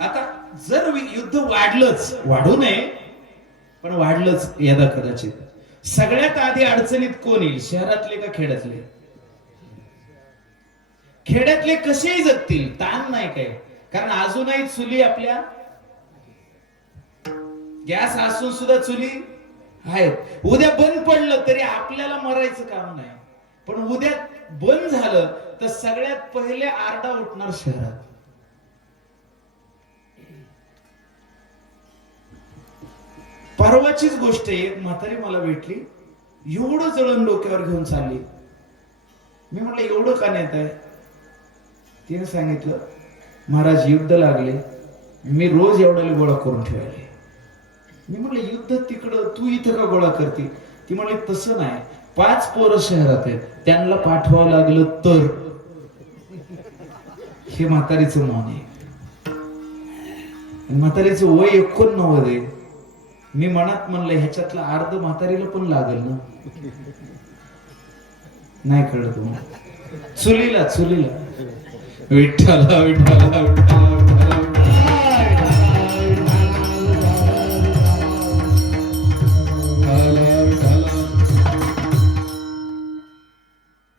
आता जर युद्ध वाढलंच, वाढू नये पण वाढलंच यदा कदाचित, सगळ्यात आधी अडचणीत कोण येईल? शहरातले का खेड्यातले? खेड्यातले कसेही जगतील, ताण नाही काय, कारण अजूनही चुली आपल्या, गॅस असून सुद्धा चुली आहेत. उद्या बंद पडलं तरी आपल्याला मरायचं काम नाही, पण उद्या बंद झालं तर सगळ्यात पहिले आरडा उठणार शहरात. परवाचीच गोष्ट आहे, एक म्हातारी मला भेटली, एवढं जळण डोक्यावर घेऊन चालली. मी म्हटलं एवढं का नेत आहे? तिने सांगितलं, महाराज युद्ध लागले, मी रोज एवढ्याला गोळा करून ठेवायले. मी म्हटलं युद्ध तिकडं, तू इथं का गोळा करते? ती म्हणली तसं नाही, 5 पोरं शहरात आहेत, त्यांना पाठवावं लागलं तर. हे म्हातारीचं मन आहे. म्हातारीचं वय 89 आहे. मी मनात म्हणलं ह्याच्यातलं अर्ध म्हातारीला पण लागल ना. नाही कळलं तुम्हाला? चुलीला, चुलीला. विठ्ठला विठ्ठला विठ्ठला.